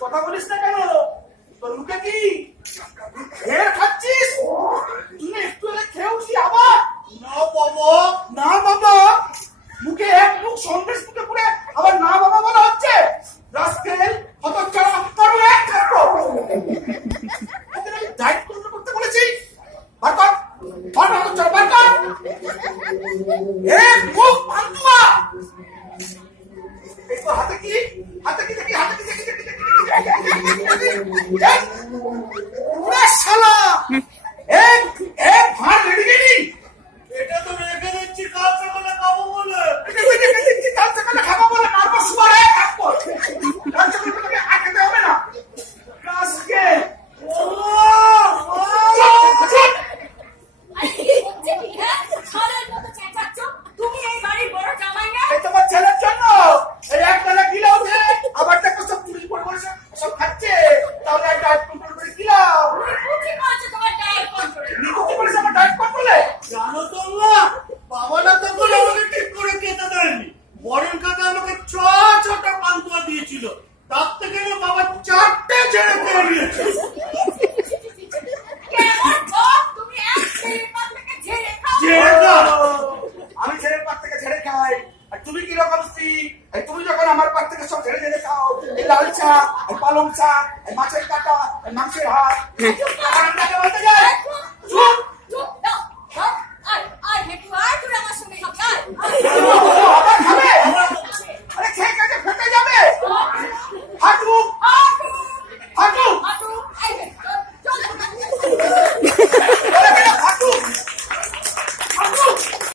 কথা বলিস না কেন? তোর মুখে কি খাচ্ছিস? তুই একটু খেয়ে উঠি আবার? না বাবা, মুখে এক মুখ সন্দেশ মুখে পুরে আবার না বাবা বলা হচ্ছে। রাস্কেল হতচ্ছাড়া তোর এক থাকো। ডায়েট করতে বলেছি, বার কর হতচ্ছাড়া, বার কর এক মুখ পান্তুয়া। এই তো হাতে কি দেখি, শালা এক ভাঁড় রেডি গেলি। এটা তো রেখে দিচ্ছি কাল সকালে খাবো বলে। খাবো বলে তারপর সুবার কাল সকালে খেতে হবে না। তুমি এই বাড়ির বড় জামাই না? তোমার ছেলের জন্য এই একবেলা গিলা উঠে আবার দেখো সব পুলিশ পড়ে সব খাচ্ছে। তাহলে ডায়েট কন্ট্রোল করে দিলাম। তোমার ডায়েট কন্ট্রোল আমার ডায়েট কন্ট্রোলে জানো তো না, বাবা না তখন আমাকে ঠিক করে খেতে দেয়নি। বরের কাকা আমাকে ছটা পান্তুয়া দিয়েছিল, তার থেকে বাবা 4টে ছেড়ে করে নিয়েছে। আমি ছেলের পাত থেকে ছেড়ে খাই, আর তুমি কিরকম স্ত্রী? তুমি যখন আমার পাত থেকে সব ছেড়ে ছেড়ে খাও, এই লাল শাক, পালং শাক, মাছের কাটা, মাংসের হাত, বলতে যাই